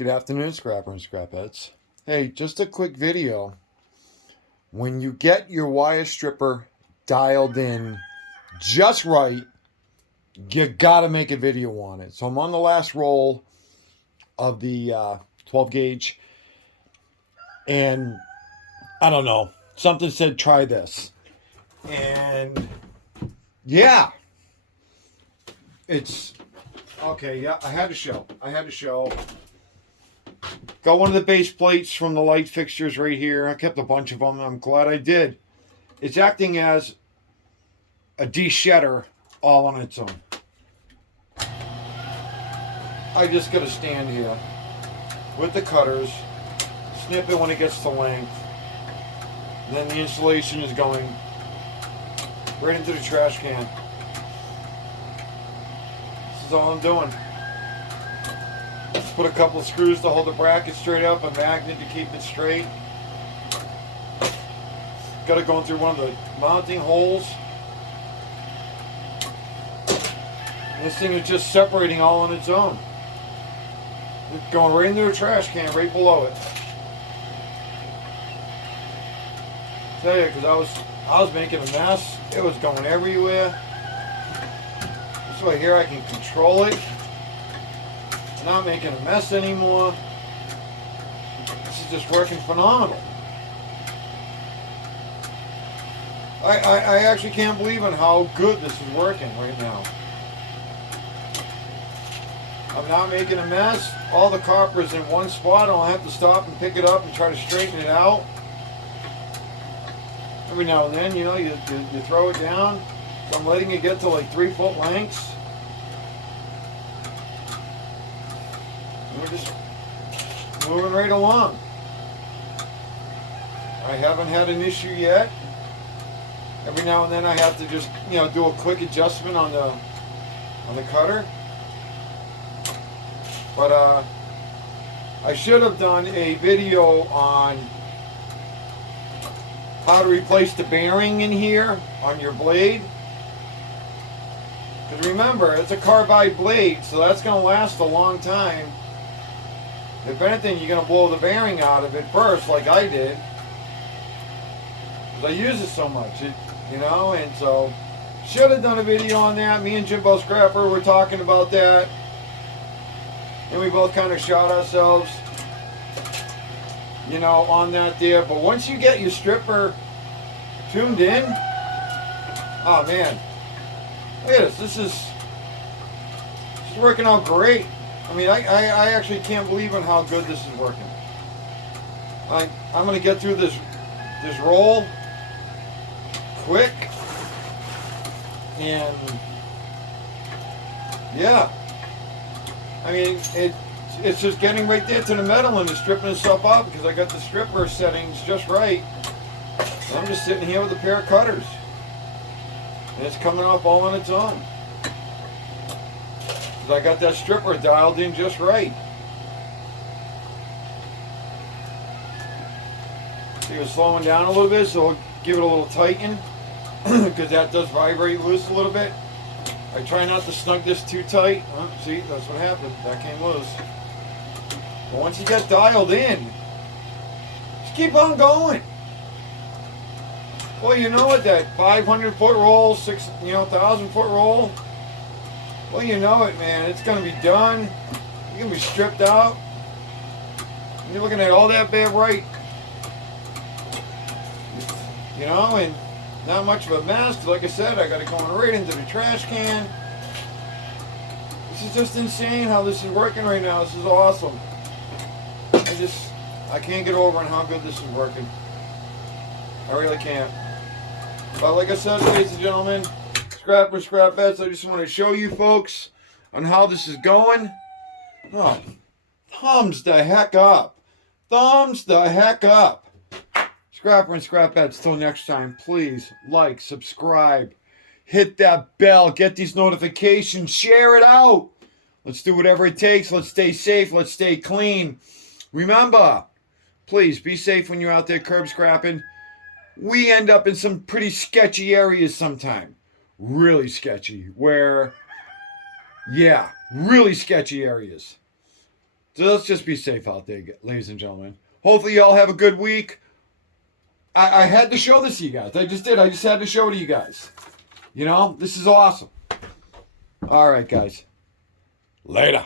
Good afternoon, Scrapper and Scrapheads. Hey, just a quick video. When you get your wire stripper dialed in just right, you gotta make a video on it. So I'm on the last roll of the 12 gauge, and I don't know, something said try this. And yeah, it's okay. Yeah, I had to show. Got one of the base plates from the light fixtures right here. I kept a bunch of them. I'm glad I did. It's acting as a de-shedder all on its own. I just got to stand here with the cutters, snip it when it gets to length, and then the insulation is going right into the trash can. This is all I'm doing. Just put a couple of screws to hold the bracket straight up, a magnet to keep it straight. Got it going through one of the mounting holes. And this thing is just separating all on its own. It's going right into a trash can right below it. I tell you, because I was making a mess. It was going everywhere. This way here I can control it. I'm not making a mess anymore. This is just working phenomenal. I actually can't believe in how good this is working right now. I'm not making a mess. All the copper is in one spot. I don't have to stop and pick it up and try to straighten it out. Every now and then, you know, you throw it down. So I'm letting it get to like 3-foot lengths. We're just moving right along. I haven't had an issue yet. Every now and then I have to just, you know, do a quick adjustment on the cutter. But I should have done a video on how to replace the bearing in here on your blade. Because remember, it's a carbide blade, so that's going to last a long time. If anything, you're going to blow the bearing out of it first, like I did. Because I use it so much, you know, and so should have done a video on that. Me and Jimbo Scrapper were talking about that. And we both kind of shot ourselves, you know, on that there. But once you get your stripper tuned in, oh man, look at this. This is working out great. I mean, I actually can't believe in how good this is working. I'm going to get through this roll quick. And yeah. I mean, it's just getting right there to the metal and it's stripping itself out because I got the stripper settings just right. And I'm just sitting here with a pair of cutters. And it's coming off all on its own. I got that stripper dialed in just right. See, it's slowing down a little bit, so we'll give it a little tighten because that does vibrate loose a little bit. I try not to snug this too tight. See, that's what happened. That came loose. But once you get dialed in, just keep on going. Well, you know what? That 500-foot roll, 1,000-foot roll. Well, you know it, man. It's going to be done. You're going to be stripped out. And you're looking at all that bad right. You know, and not much of a mess. Like I said, I got it going right into the trash can. This is just insane how this is working right now. This is awesome. I can't get over on how good this is working. I really can't. But like I said, ladies and gentlemen, Scrappers, Scrapettes, I just want to show you folks on how this is going. Oh, thumbs the heck up. Thumbs the heck up. Scrapper and Scrapettes, till next time, please like, subscribe, hit that bell, get these notifications, share it out. Let's do whatever it takes. Let's stay safe. Let's stay clean. Remember, please be safe when you're out there curb scrapping. We end up in some pretty sketchy areas sometime. Really sketchy. Really sketchy areas. So let's just be safe out there, ladies and gentlemen. Hopefully y'all have a good week. I had to show this to you guys. I just did. I just had to show it to you guys. You know, this is awesome. All right, guys. Later.